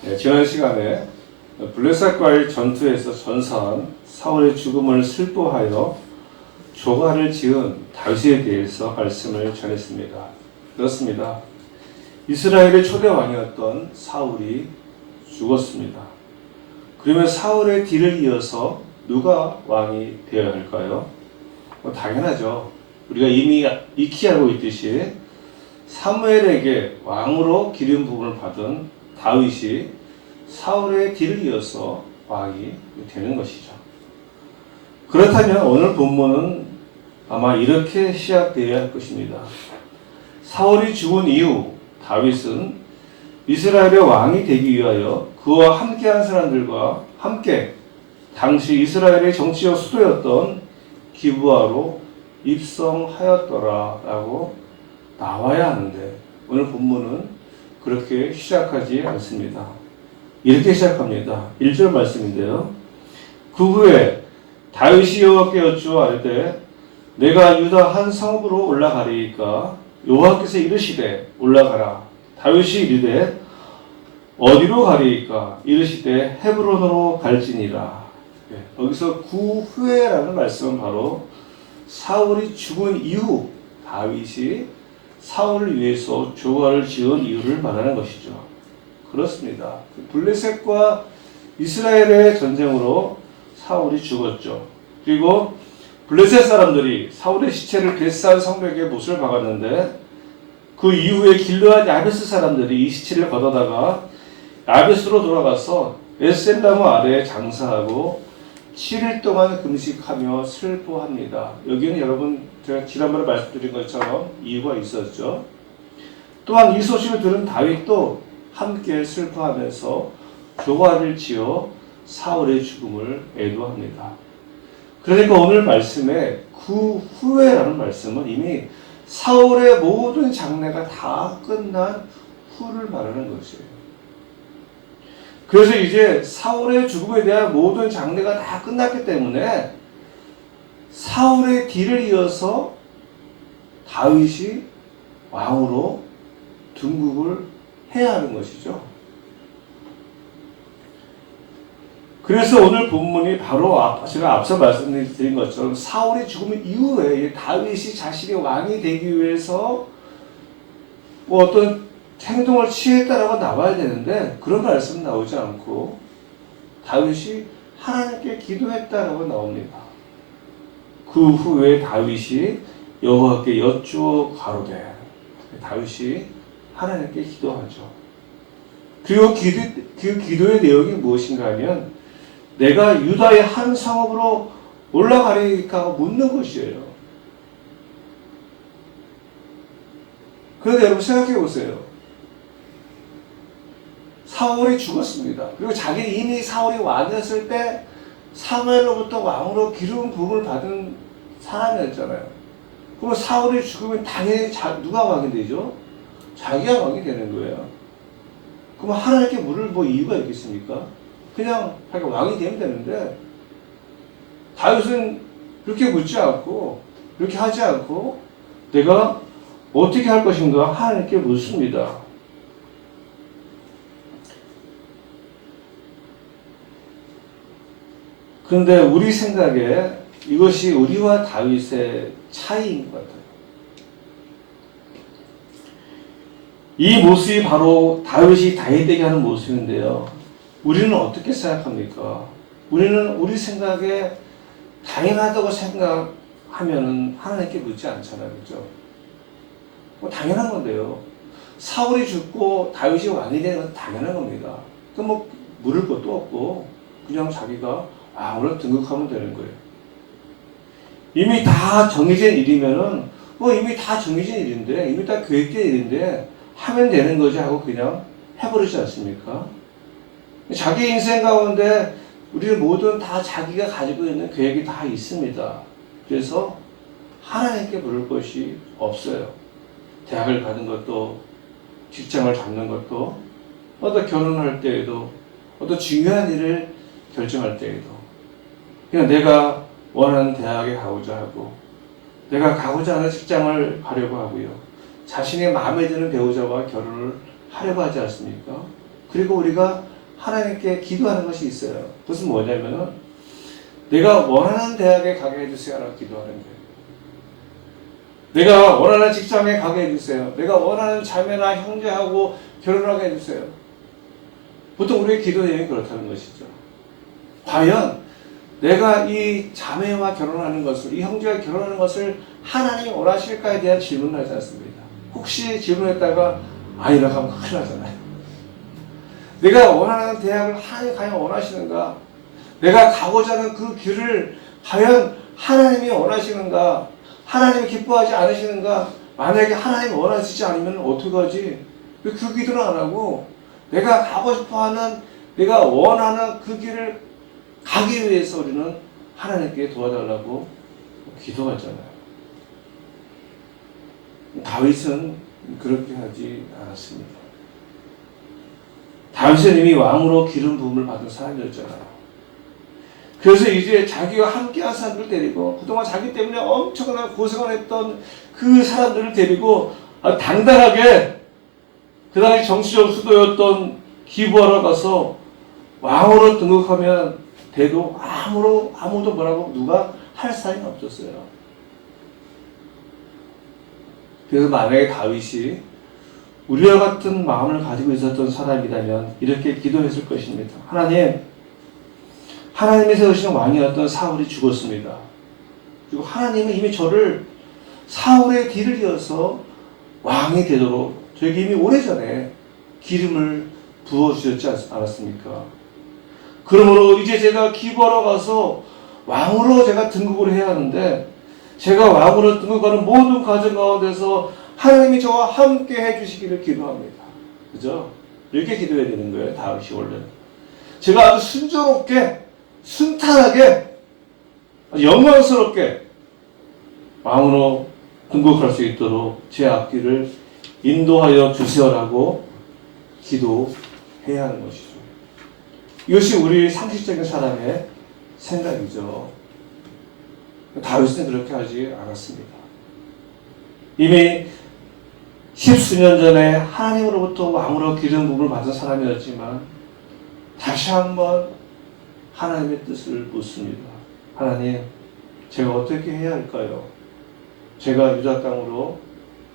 네, 지난 시간에 블레셋과의 전투에서 전사한 사울의 죽음을 슬퍼하여 조가를 지은 다윗에 대해서 말씀을 전했습니다. 그렇습니다. 이스라엘의 초대 왕이었던 사울이 죽었습니다. 그러면 사울의 뒤를 이어서 누가 왕이 되어야 할까요? 당연하죠. 우리가 이미 익히 알고 있듯이 사무엘에게 왕으로 기름 부음을 받은 다윗이 사울의 뒤를 이어서 왕이 되는 것이죠. 그렇다면 오늘 본문은 아마 이렇게 시작되어야 할 것입니다. 사울이 죽은 이후 다윗은 이스라엘의 왕이 되기 위하여 그와 함께한 사람들과 함께 당시 이스라엘의 정치적 수도였던 기브아로 입성하였더라라고 나와야 하는데 오늘 본문은 그렇게 시작하지 않습니다. 이렇게 시작합니다. 1절 말씀인데요. 그 후에 다윗이 여호와께 여쭈어 내가 유다 한 성읍으로 올라가리이까 여호와께서 이르시되 올라가라. 다윗이 이르되 어디로 가리이까 이르시되 헤브론으로 갈지니라. 여기서 그 후에라는 말씀은 바로 사울이 죽은 이후 다윗이 사울을 위해서 조가를 지은 이유를 말하는 것이죠. 그렇습니다. 블레셋과 이스라엘의 전쟁으로 사울이 죽었죠. 그리고 블레셋 사람들이 사울의 시체를 베스안 성벽에 못을 박았는데 그 이후에 길르앗 야베스 사람들이 이 시체를 걷어다가 야베스로 돌아가서 에셀나무 아래에 장사하고 7일 동안 금식하며 슬퍼합니다. 여기는 여러분 제가 지난번에 말씀드린 것처럼 이유가 있었죠. 또한 이 소식을 들은 다윗도 함께 슬퍼하면서 조가를 지어 사울의 죽음을 애도합니다. 그러니까 오늘 말씀에 그 후에라는 말씀은 이미 사울의 모든 장례가 다 끝난 후를 말하는 것이에요. 그래서 이제 사울의 죽음에 대한 모든 장례가 다 끝났기 때문에 사울의 뒤를 이어서 다윗이 왕으로 등극을 해야 하는 것이죠. 그래서 오늘 본문이 바로 제가 앞서 말씀드린 것처럼 사울의 죽음 이후에 다윗이 자신이 왕이 되기 위해서 어떤 행동을 취했다라고 나와야 되는데 그런 말씀은 나오지 않고 다윗이 하나님께 기도했다라고 나옵니다. 그 후에 다윗이 여호와께 여쭈어 가로되 다윗이 하나님께 기도하죠. 그리고 그 기도의 내용이 무엇인가 하면 내가 유다의 한 성읍으로 올라가리까 하고 묻는 것이에요. 그런데 여러분 생각해 보세요. 사울이 죽었습니다. 그리고 이미 사울이 왕이었을 때 사무엘로부터 왕으로 기름 부음을 받은 사람이었잖아요. 그럼 사울이 죽으면 당연히 누가 왕이 되죠? 자기가 왕이 되는 거예요. 그럼 하나님께 물을 이유가 있겠습니까? 그냥 자기가 왕이 되면 되는데 다윗은 그렇게 묻지 않고 그렇게 하지 않고 내가 어떻게 할 것인가 하나님께 묻습니다. 그런데 우리 생각에 이것이 우리와 다윗의 차이인 것 같아요. 이 모습이 바로 다윗이 다윗되게 하는 모습인데요. 우리는 어떻게 생각합니까? 우리는 우리 생각에 당연하다고 생각하면 하나님께 묻지 않잖아요. 그렇죠? 당연한 건데요. 사울이 죽고 다윗이 왕이 되는 건 당연한 겁니다. 물을 것도 없고 그냥 자기가 오늘 등극하면 되는 거예요. 이미 다 정해진 일이면은 이미 다 정해진 일인데 이미 다 계획된 일인데 하면 되는 거지 하고 그냥 해버리지 않습니까? 자기 인생 가운데 우리 모두는 다 자기가 가지고 있는 계획이 다 있습니다. 그래서 하나님께 물을 것이 없어요. 대학을 가는 것도 직장을 잡는 것도 어떤 결혼할 때에도 어떤 중요한 일을 결정할 때에도 그냥 내가 원하는 대학에 가고자 하고 내가 가고자 하는 직장을 가려고 하고요. 자신의 마음에 드는 배우자와 결혼을 하려고 하지 않습니까? 그리고 우리가 하나님께 기도하는 것이 있어요. 그것은 뭐냐면은 내가 원하는 대학에 가게 해주세요라고 기도하는 거예요. 내가 원하는 직장에 가게 해주세요. 내가 원하는 자매나 형제하고 결혼하게 해주세요. 보통 우리의 기도 내용이 그렇다는 것이죠. 과연 내가 이 자매와 결혼하는 것을, 이 형제와 결혼하는 것을 하나님이 원하실까에 대한 질문을 하지 않습니다. 혹시 질문했다가 아니라고 하면 큰일 나잖아요. 내가 원하는 대학을 하나님이 과연 원하시는가? 내가 가고자 하는 그 길을 과연 하나님이 원하시는가? 하나님이 기뻐하지 않으시는가? 만약에 하나님이 원하시지 않으면 어떡하지? 왜 그 기도를 안 하고 내가 가고 싶어하는, 내가 원하는 그 길을 가기 위해서 우리는 하나님께 도와달라고 기도하잖아요. 다윗은 그렇게 하지 않았습니다. 다윗은 이미 왕으로 기름 부음을 받은 사람이었잖아요. 그래서 이제 자기와 함께한 사람들을 데리고, 그동안 자기 때문에 엄청난 고생을 했던 그 사람들을 데리고 당당하게 그 당시 정치적 수도였던 기부하러 가서 왕으로 등극하면 돼도 아무도 뭐라고 누가 할 사람이 없었어요. 그래서 만약에 다윗이 우리와 같은 마음을 가지고 있었던 사람이라면 이렇게 기도했을 것입니다. 하나님이 세우신 왕이었던 사울이 죽었습니다. 그리고 하나님은 이미 저를 사울의 뒤를 이어서 왕이 되도록 저에게 이미 오래전에 기름을 부어주셨지 않았습니까? 그러므로 이제 제가 기부하러 가서 왕으로 제가 등극을 해야 하는데, 제가 왕으로 등극하는 모든 과정 가운데서 하나님이 저와 함께 해주시기를 기도합니다. 그죠? 이렇게 기도해야 되는 거예요, 다윗이 원래는. 제가 아주 순조롭게, 순탄하게, 영광스럽게 왕으로 등극할 수 있도록 제 앞길을 인도하여 주세요라고 기도해야 하는 것이죠. 이것이 우리 상식적인 사람의 생각이죠. 다윗은 그렇게 하지 않았습니다. 이미 십수년 전에 하나님으로부터 왕으로 기름 부음을 받은 사람이었지만 다시 한번 하나님의 뜻을 묻습니다. 하나님, 제가 어떻게 해야 할까요? 제가 유다 땅으로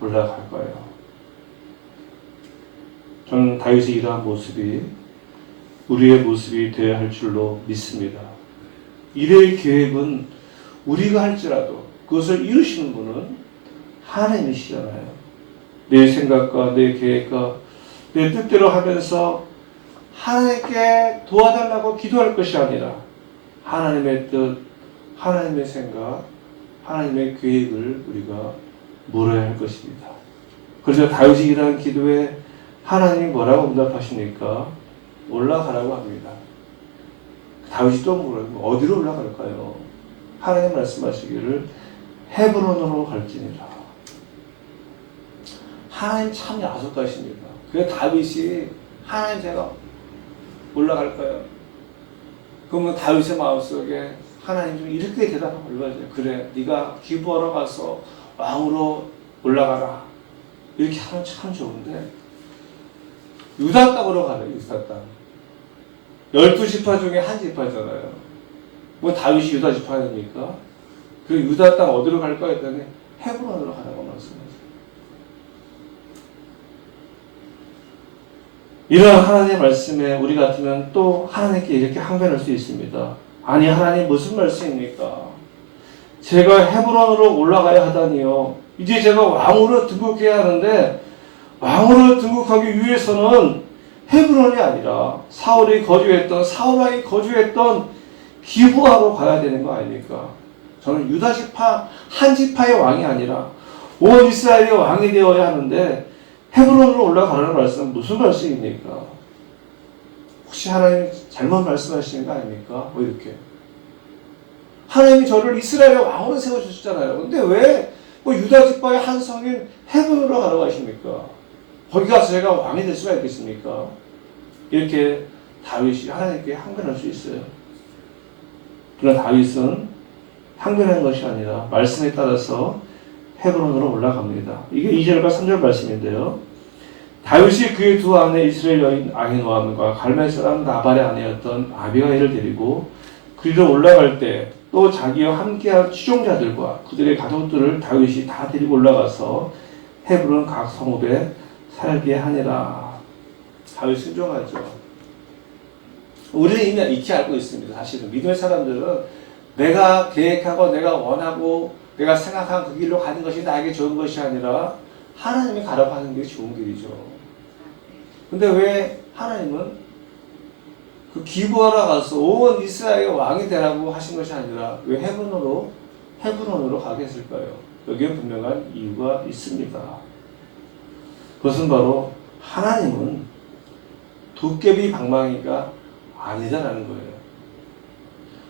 올라갈까요? 저는 다윗의 이러한 모습이 우리의 모습이 되어야 할 줄로 믿습니다. 일의 계획은 우리가 할지라도 그것을 이루시는 분은 하나님이시잖아요. 내 생각과 내 계획과 내 뜻대로 하면서 하나님께 도와달라고 기도할 것이 아니라 하나님의 뜻, 하나님의 생각, 하나님의 계획을 우리가 물어야 할 것입니다. 그래서 다윗이 이러한 기도에 하나님이 뭐라고 응답하십니까? 올라가라고 합니다. 다윗이 또 물어요. 어디로 올라갈까요? 하나님 말씀하시기를 헤브론으로 갈지니라. 하나님 참 야속하십니다. 그래서 다윗이 하나님 제가 올라갈까요? 그러면 다윗의 마음속에 하나님 좀 이렇게 대답하고 올라가죠. 그래, 네가 기부하러 가서 왕으로 올라가라. 이렇게 하면 참 좋은데 유다 땅으로 가래. 유다 땅. 12지파 중에 한 지파잖아요. 뭐 다윗이 유다 지파입니까? 그 유다 땅 어디로 갈까 했더니 헤브론으로 가라고 말씀하세요. 이런 하나님의 말씀에 우리 같으면 또 하나님께 이렇게 항변할 수 있습니다. 아니, 하나님 무슨 말씀입니까? 제가 헤브론으로 올라가야 하다니요. 이제 제가 왕으로 등극해야 하는데 왕으로 등극하기 위해서는 헤브론이 아니라 사울 왕이 거주했던 기브아로 가야 되는 거 아닙니까? 저는 유다 지파 한 지파의 왕이 아니라 온 이스라엘의 왕이 되어야 하는데 헤브론으로 올라가라는 말씀은 무슨 말씀입니까? 혹시 하나님 잘못 말씀하시는 거 아닙니까? 뭐 이렇게 하나님이 저를 이스라엘의 왕으로 세워주셨잖아요. 근데 왜 유다 지파의 한 성인 헤브론으로 가라고 하십니까? 거기 가서 제가 왕이 될 수가 있겠습니까? 이렇게 다윗이 하나님께 항변할 수 있어요. 그러나 다윗은 항변한 것이 아니라 말씀에 따라서 헤브론으로 올라갑니다. 이게 2절과 3절 말씀인데요. 다윗이 그의 두 아내 이스라엘 여인 아히노암과 갈멜 사람 나발의 아내였던 아비가일을 데리고 그리로 올라갈 때 또 자기와 함께한 추종자들과 그들의 가족들을 다윗이 다 데리고 올라가서 헤브론 각 성읍에 살게 하니라. 다윗 순종하죠. 우리는 이미 익히 알고 있습니다. 사실은 믿음의 사람들은 내가 계획하고 내가 원하고 내가 생각한 그 길로 가는 것이 나에게 좋은 것이 아니라 하나님이 가라고 하는 게 좋은 길이죠. 근데 왜 하나님은 그 기부하러 가서 온 이스라엘의 왕이 되라고 하신 것이 아니라 왜 헤브론으로 가게 했을까요? 여기에 분명한 이유가 있습니다. 그것은 바로 하나님은 도깨비 방망이가 아니다라는 거예요.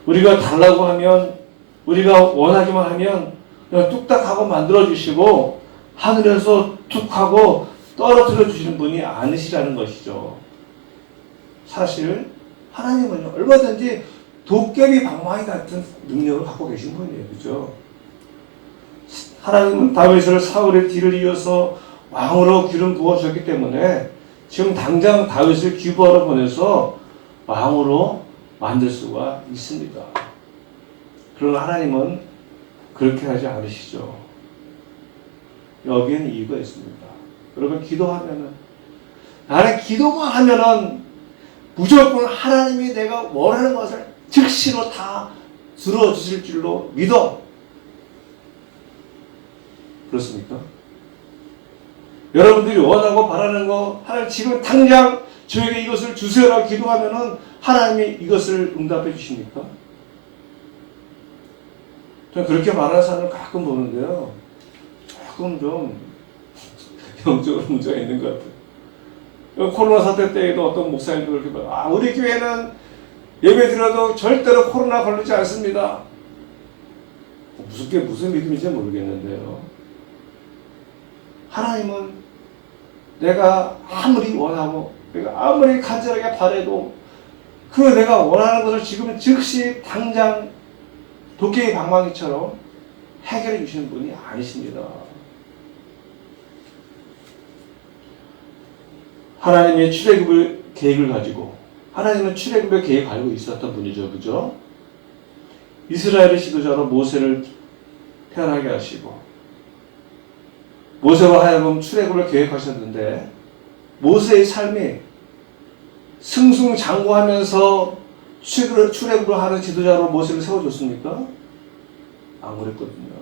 우리가 달라고 하면 우리가 원하기만 하면 그냥 뚝딱하고 만들어주시고 하늘에서 툭 하고 떨어뜨려 주시는 분이 아니시라는 것이죠. 사실 하나님은 얼마든지 도깨비 방망이 같은 능력을 갖고 계신 분이에요. 그죠? 하나님은 다윗을 사울의 뒤를 이어서 왕으로 기름 부어주셨기 때문에 지금 당장 다윗을 기부하러 보내서 왕으로 만들 수가 있습니다. 그러나 하나님은 그렇게 하지 않으시죠. 여기에는 이유가 있습니다. 여러분 나는 기도만 하면은 무조건 하나님이 내가 원하는 것을 즉시로 다 들어주실 줄로 믿어. 그렇습니까? 여러분들이 원하고 바라는 거 하나님 지금 당장 저에게 이것을 주세요라고 기도하면은 하나님이 이것을 응답해 주십니까? 저는 그렇게 말하는 사람을 가끔 보는데요. 조금 좀 영적으로 문제가 있는 것 같아요. 코로나 사태 때에도 어떤 목사님도 그렇게 말해요. 우리 교회는 예배 드려도 절대로 코로나 걸리지 않습니다. 무슨 믿음인지 모르겠는데요. 하나님은 내가 아무리 원하고 내가 아무리 간절하게 바라도 그 내가 원하는 것을 지금 즉시 당장 도깨비 방망이처럼 해결해 주시는 분이 아니십니다. 하나님의 출애굽의 계획을 가지고 하나님은 출애굽의 계획을 가지고 있었던 분이죠. 그죠? 이스라엘의 지도자로 모세를 태어나게 하시고 모세로 하여금 출애굽을 계획하셨는데 모세의 삶이 승승장구하면서 출애굽을 하는 지도자로 모세를 세워줬습니까? 안 그랬거든요.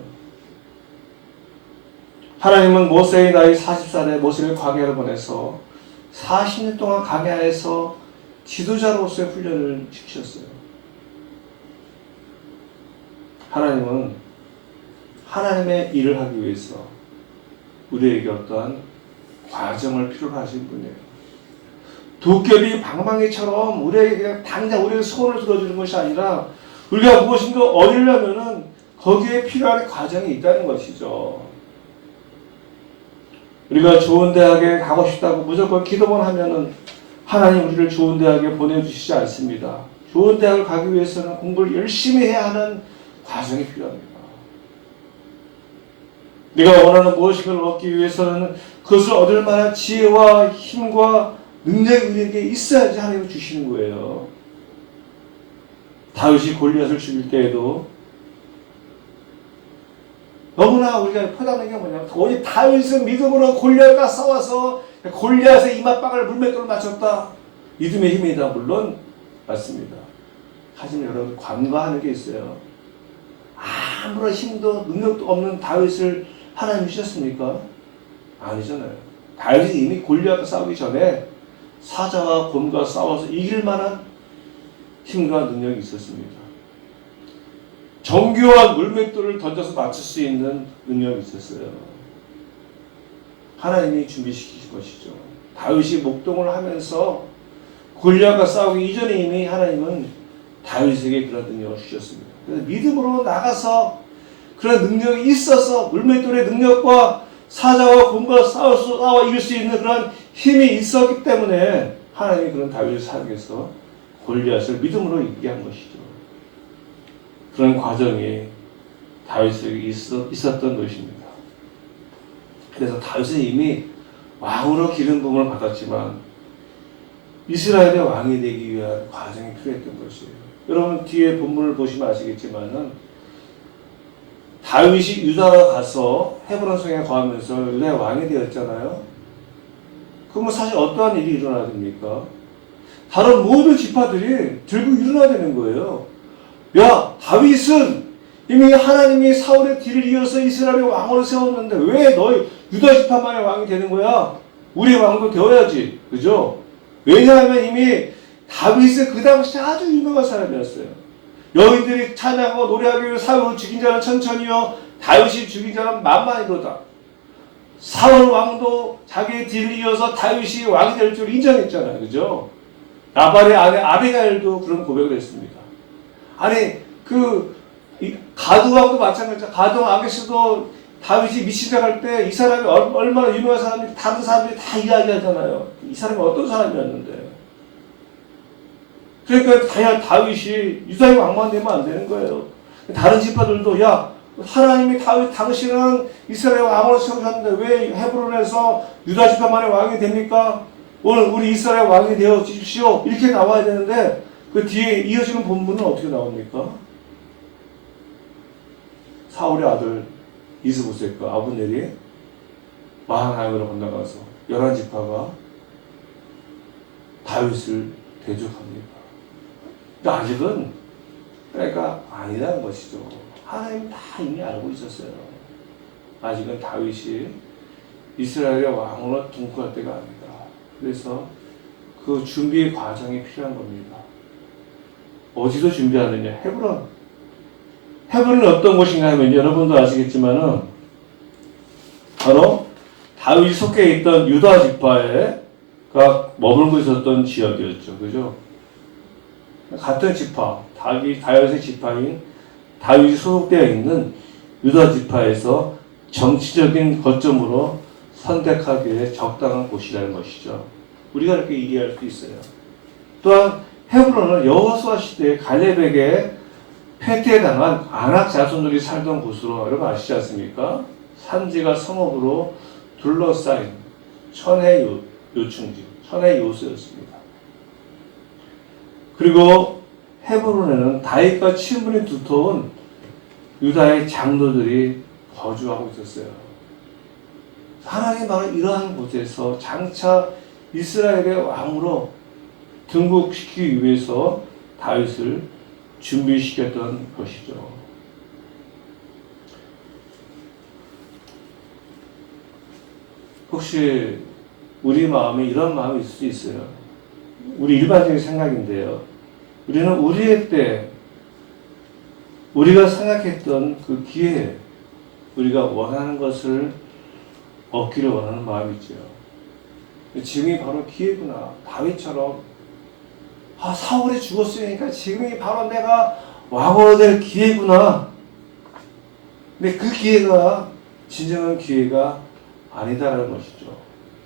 하나님은 모세의 나이 40살에 모세를 광야로 보내서 40년 동안 광야에서 지도자로서의 훈련을 시키셨어요. 하나님은 하나님의 일을 하기 위해서 우리에게 어떠한 과정을 필요로 하신 분이에요. 도깨비 방망이처럼 우리에게 그냥 당장 우리의 소원을 들어주는 것이 아니라 우리가 무엇인가 얻으려면은 거기에 필요한 과정이 있다는 것이죠. 우리가 좋은 대학에 가고 싶다고 무조건 기도만 하면은 하나님 우리를 좋은 대학에 보내주시지 않습니다. 좋은 대학을 가기 위해서는 공부를 열심히 해야 하는 과정이 필요합니다. 네가 원하는 무엇인가를 얻기 위해서는 그것을 얻을 만한 지혜와 힘과 능력이 우리에게 있어야지 하나님이 주시는 거예요. 다윗이 골리앗을 죽일 때에도 너무나 우리가 포함된 게 뭐냐면 오직 다윗은 믿음으로 골리앗과 싸워서 골리앗의 이맛방을 물맷돌로 맞췄다. 믿음의 힘이다. 물론 맞습니다. 하지만 여러분 관과하는 게 있어요. 아무런 힘도 능력도 없는 다윗을 하나님이 주셨습니까? 아니잖아요. 다윗이 이미 골리앗과 싸우기 전에 사자와 곰과 싸워서 이길 만한 힘과 능력이 있었습니다. 정교한 물맷돌을 던져서 맞출 수 있는 능력이 있었어요. 하나님이 준비시키신 것이죠. 다윗이 목동을 하면서 골리앗과 싸우기 이전에 이미 하나님은 다윗에게 그런 능력을 주셨습니다. 그래서 믿음으로 나가서 그런 능력이 있어서 물맷돌의 능력과 사자와 곰과 싸워 이길 수 있는 그런 힘이 있었기 때문에 하나님이 그런 다윗을 사용해서 골리앗을 믿음으로 이기게 한 것이죠. 그런 과정이 다윗에게 있었던 것입니다. 그래서 다윗은 이미 왕으로 기름 부음을 받았지만 이스라엘의 왕이 되기 위한 과정이 필요했던 것이에요. 여러분 뒤에 본문을 보시면 아시겠지만은 다윗이 유다로 가서 헤브론 성에 거하면서 유다의 왕이 되었잖아요. 그러면 사실 어떠한 일이 일어나야 됩니까? 다른 모든 지파들이 들고 일어나야 되는 거예요. 야, 다윗은 이미 하나님이 사울의 뒤를 이어서 이스라엘의 왕으로 세웠는데 왜 너희 유다 지파만의 왕이 되는 거야? 우리의 왕도 되어야지. 그죠? 왜냐하면 이미 다윗은 그 당시 아주 유명한 사람이었어요. 여인들이 찬양하고 노래하기 위해 사울을 죽인 자는 천천히요, 다윗이 죽인 자는 만만이로다. 사울 왕도 자기의 뒤를 이어서 다윗이 왕이 될 줄 인정했잖아요. 그죠? 나발의 아내 아비가일도 그런 고백을 했습니다. 아니 가드 왕도 마찬가지죠. 가드 왕 아게스도 다윗이 미시작할 때 이 사람이 얼마나 유명한 사람인지 다른 사람들이 다 이야기하잖아요. 이 사람이 어떤 사람이었는데. 그러니까 당연 다윗이 유다의 왕만 되면 안 되는 거예요. 다른 지파들도 야, 하나님이 당신은 이스라엘 왕으로 세우셨는데 왜 헤브론에서 유다 지파만의 왕이 됩니까? 오늘 우리 이스라엘 왕이 되어 주십시오. 이렇게 나와야 되는데 그 뒤에 이어지는 본문은 어떻게 나옵니까? 사울의 아들 이스보셋과 아브넬이 마하나임으로 건너가서 11지파가 다윗을 대적합니다. 근데 아직은 그러니까 아니라는 것이죠. 하나님 다 이미 알고 있었어요. 아직은 다윗이 이스라엘의 왕으로 등극할 때가 아니다. 그래서 그 준비의 과정이 필요한 겁니다. 어디서 준비하느냐? 헤브론. 헤브론은 어떤 곳인가 하면 여러분도 아시겠지만은 바로 다윗이 속해 있던 유다 지파가 머물고 있었던 지역이었죠. 그죠? 같은 지파, 다윗의 지파인 다윗이 소속되어 있는 유다 지파에서 정치적인 거점으로 선택하기에 적당한 곳이라는 것이죠. 우리가 이렇게 이해할 수 있어요. 또한 헤브론은 여호수아 시대에 갈렙에게 패퇴당한 아낙 자손들이 살던 곳으로 여러분 아시지 않습니까? 산지가 성읍으로 둘러싸인 천의 요충지, 천의 요새였습니다. 그리고 헤브론에는 다윗과 친분이 두터운 유다의 장로들이 거주하고 있었어요. 하나님 바로 이러한 곳에서 장차 이스라엘의 왕으로 등극시키기 위해서 다윗을 준비시켰던 것이죠. 혹시 우리 마음에 이런 마음이 있을 수 있어요. 우리 일반적인 생각인데요. 우리는 우리의 때 우리가 생각했던 그 기회에 우리가 원하는 것을 얻기를 원하는 마음이 있죠. 지금이 바로 기회구나. 다윗처럼 사울이 죽었으니까 지금이 바로 내가 왕으로 될 기회구나. 근데 그 기회가 진정한 기회가 아니다라는 것이죠.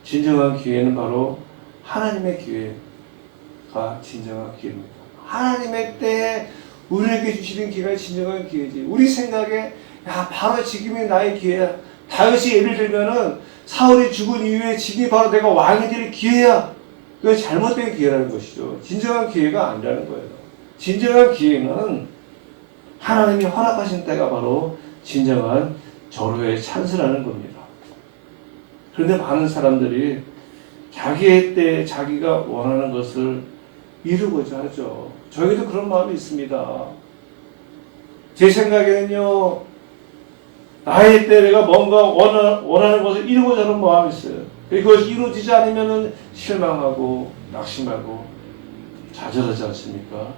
진정한 기회는 바로 하나님의 기회가 진정한 기회입니다. 하나님의 때에 우리에게 주시는 기회가 진정한 기회지. 우리 생각에 바로 지금이 나의 기회야. 다윗이 예를 들면은 사울이 죽은 이후에 지금이 바로 내가 왕이 될 기회야. 그건 잘못된 기회라는 것이죠. 진정한 기회가 아니라는 거예요. 진정한 기회는 하나님이 허락하신 때가 바로 진정한 절호의 찬스라는 겁니다. 그런데 많은 사람들이 자기의 때에 자기가 원하는 것을 이루고자 하죠. 저에게도 그런 마음이 있습니다. 제 생각에는요, 나의 때 내가 뭔가 원하는 것을 이루고자 하는 마음이 있어요. 그것이 이루어지지 않으면 실망하고 낙심하고 좌절하지 않습니까?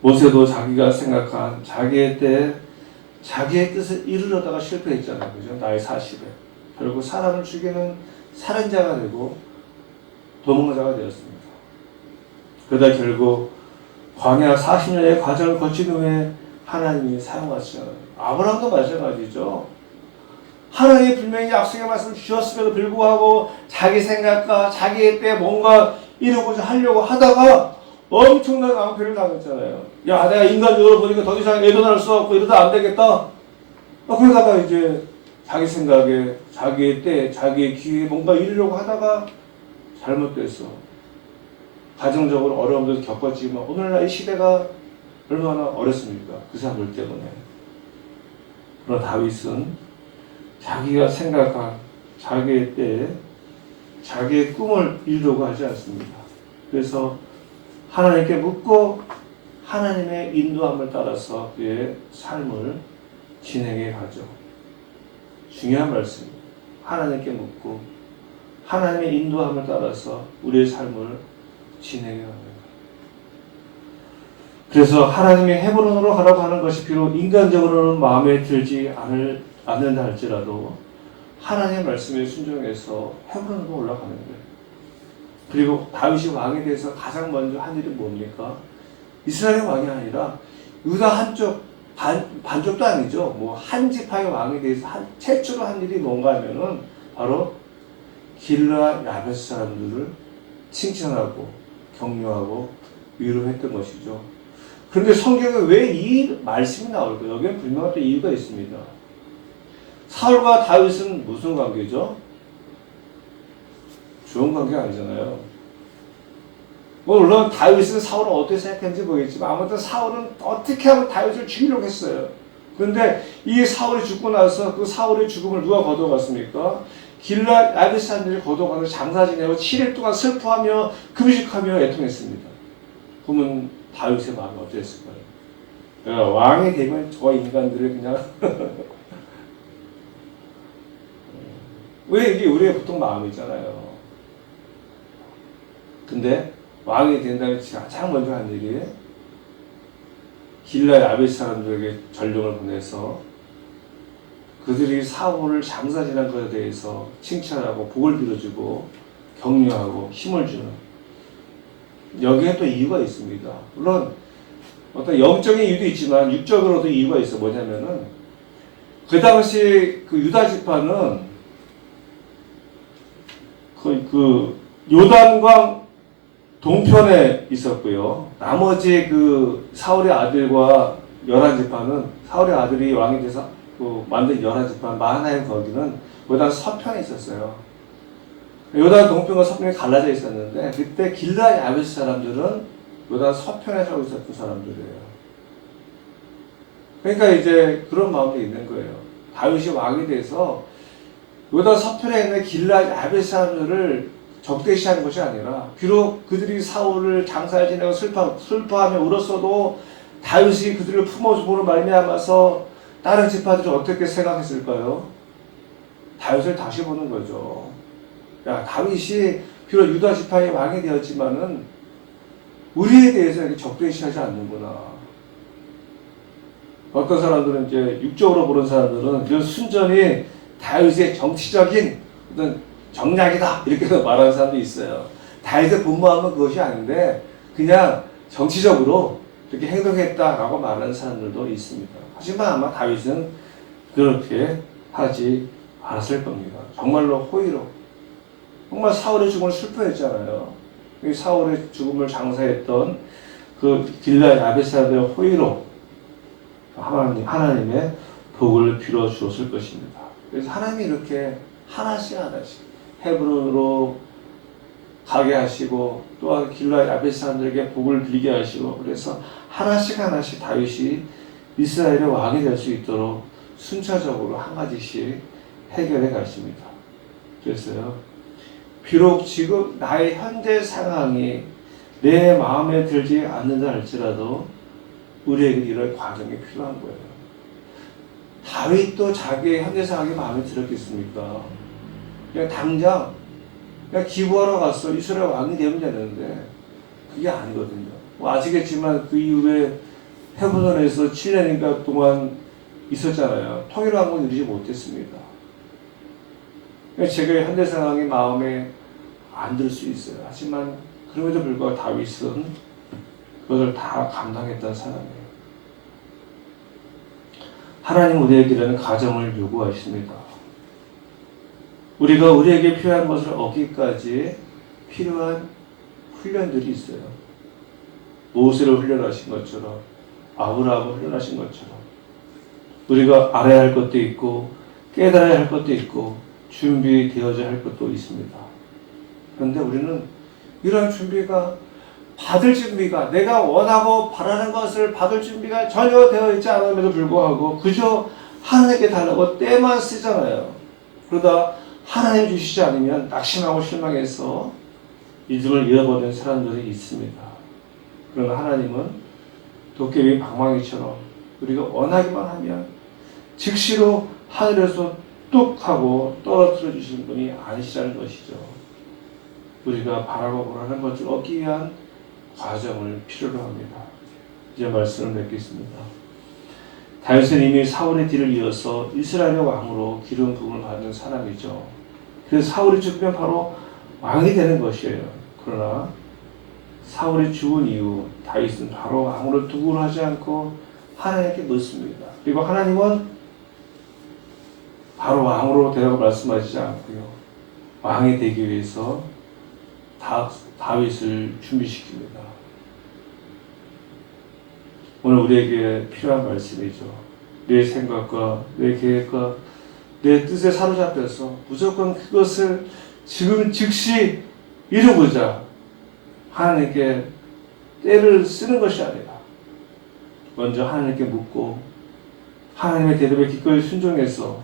모세도 자기가 생각한 자기의 때 자기의 뜻을 이루려다가 실패했잖아요. 그죠? 나이 40에. 결국 사람을 죽이는 살인자가 되고 도망자가 되었습니다. 그러다 결국 광야 40년의 과정을 거친 후에 하나님이 사용하시잖아요. 아브라함도 마찬가지죠. 하나님이 분명히 약속의 말씀을 주셨음에도 불구하고 자기 생각과 자기의 때 뭔가 이루고자 하려고 하다가 엄청난 낭패를 당했잖아요. 내가 인간적으로 보니까 더 이상 애도 날 수 없고 이러다 안 되겠다. 그러다가 이제 자기 생각에, 자기의 때, 자기의 기회에 뭔가 이루려고 하다가 잘못됐어. 가정적으로 어려움도 겪었지만 오늘날 이 시대가 얼마나 어렵습니까? 그 사람들 때문에. 그러나 다윗은 자기가 생각한 자기의 때에 자기의 꿈을 이루려고 하지 않습니다. 그래서 하나님께 묻고 하나님의 인도함을 따라서 그의 삶을 진행해 가죠. 중요한 말씀입니다. 하나님께 묻고 하나님의 인도함을 따라서 우리의 삶을 진행해 가는 거예요. 그래서 하나님이 헤브론으로 가라고 하는 것이 비록 인간적으로는 마음에 들지 않는다 할지라도 하나님의 말씀에 순종해서 헤브론으로 올라가는 거예요. 그리고 다윗이 왕에 대해서 가장 먼저 한 일이 뭡니까? 이스라엘의 왕이 아니라 유다 한쪽 반쪽도 아니죠. 뭐 한 지파의 왕에 대해서 최초로 한 일이 뭔가 하면은 바로 길르앗 야베스 사람들을 칭찬하고 격려하고 위로했던 것이죠. 그런데 성경에 왜 이 말씀이 나올까요? 여기에 분명한 또 이유가 있습니다. 사울과 다윗은 무슨 관계죠? 좋은 관계가 아니잖아요. 물론 다윗은 사울을 어떻게 생각했는지 모르겠지만 아무튼 사울은 어떻게 하면 다윗을 죽이려고 했어요. 그런데 이 사울이 죽고 나서 그 사울의 죽음을 누가 거둬갔습니까? 길르앗 야베스 사람들이 거둬가서 장사 지내고 7일 동안 슬퍼하며 금식하며 애통했습니다. 그러면 다윗의 마음이 어땠을까요? 그러니까 왕이 되면 저 인간들을 그냥 왜 이게 우리의 보통 마음이잖아요. 근데 왕이 된다면 가장 먼저 한 일이 길르앗 야베스 사람들에게 전령을 보내서 그들이 사울을 장사 지난 것에 대해서 칭찬하고 복을 빌어주고 격려하고 힘을 주는, 여기에 또 이유가 있습니다. 물론 어떤 영적인 이유도 있지만 육적으로도 이유가 있어. 뭐냐면은 그 당시 그 유다 지파는 그 요단강 동편에 있었고요. 나머지 그 사울의 아들과 11지파는 사울의 아들이 왕이 돼서 그 만든 11지파 마하나임 거기는 요단 서편에 있었어요. 요단 동편과 서편이 갈라져 있었는데 그때 길르앗 야베스 사람들은 요단 서편에 살고 있었던 사람들이에요. 그러니까 이제 그런 마음이 있는 거예요. 다윗이 왕이 돼서 요단 서편에 있는 길르앗 야베스 사람들을 적대시하는 것이 아니라 비록 그들이 사울을 장사를 지내고 슬퍼하며 울었어도 다윗이 그들을 품어주므로 말미암아서 다른 지파들이 어떻게 생각했을까요? 다윗을 다시 보는 거죠. 야, 다윗이 비록 유다 지파의 왕이 되었지만은 우리에 대해서 이렇게 적대시하지 않는구나. 어떤 사람들은 이제 육적으로 보는 사람들은 이런 순전히 다윗의 정치적인 어떤 정략이다 이렇게 말하는 사람도 있어요. 다윗의 본마음은 그것이 아닌데 그냥 정치적으로 이렇게 행동했다라고 말하는 사람들도 있습니다. 하지만 아마 다윗은 그렇게 하지 않았을 겁니다. 정말로 호의로, 정말 사울의 죽음을 슬퍼했잖아요. 사울의 죽음을 장사했던 그 길르앗 야베스 사람들의 호의로 하나님의 복을 빌어 주었을 것입니다. 그래서 하나님이 이렇게 하나씩 헤브론으로 가게 하시고 또한 길르앗 야베스 사람들에게 복을 빌게 하시고 그래서 하나씩 다윗이 이스라엘의 왕이 될 수 있도록 순차적으로 한 가지씩 해결해 가십니다. 그래서요, 비록 지금 나의 현재 상황이 내 마음에 들지 않는다 할지라도 우리에게 이런 과정이 필요한 거예요. 다윗도 자기의 현재 상황이 마음에 들었겠습니까? 그냥 당장 그냥 기부하러 갔어. 이스라엘 왕이 되면 되는데 그게 아니거든요. 뭐 아시겠지만 그 이후에 헤브론에서 7년인가 동안 있었잖아요. 통일왕국을 이루지 못했습니다. 제가 현재 상황이 마음에 안 들 수 있어요. 하지만 그럼에도 불구하고 다윗은 그것을 다 감당했던 사람이에요. 하나님 우리에게는 가정을 요구하십니다. 우리가 우리에게 필요한 것을 얻기까지 필요한 훈련들이 있어요. 모세를 훈련하신 것처럼 아브라함을 훈련하신 것처럼 우리가 알아야 할 것도 있고 깨달아야 할 것도 있고 준비되어져야 할 것도 있습니다. 그런데 우리는 이러한 준비가 받을 준비가 내가 원하고 바라는 것을 받을 준비가 전혀 되어 있지 않음에도 불구하고 그저 하나님께 달라고 때만 쓰잖아요. 그러다 하나님 주시지 않으면 낙심하고 실망해서 믿음을 잃어버리는 사람들이 있습니다. 그러나 하나님은 도깨비 방망이처럼 우리가 원하기만 하면 즉시로 하늘에서 뚝 하고 떨어뜨려 주시는 분이 아니시라는 것이죠. 우리가 바라고 원하는 것을 얻기 위한 과정을 필요로 합니다. 이제 말씀을 맺겠습니다. 다윗은 이미 사울의 뒤를 이어서 이스라엘의 왕으로 기름 부음을 받는 사람이죠. 그래서 사울이 죽으면 바로 왕이 되는 것이에요. 그러나 사울이 죽은 이후 다윗은 바로 왕으로 두고를 하지 않고 하나님께 묻습니다. 그리고 하나님은 바로 왕으로 되라고 말씀하시지 않고요. 왕이 되기 위해서 다윗을 준비시킵니다. 오늘 우리에게 필요한 말씀이죠. 내 생각과 내 계획과 내 뜻에 사로잡혀서 무조건 그것을 지금 즉시 이루고자 하나님께 때를 쓰는 것이 아니라 먼저 하나님께 묻고 하나님의 대답에 기꺼이 순종해서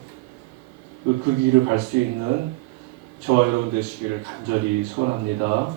그 길을 갈 수 있는 저와 여러분 되시기를 간절히 소원합니다.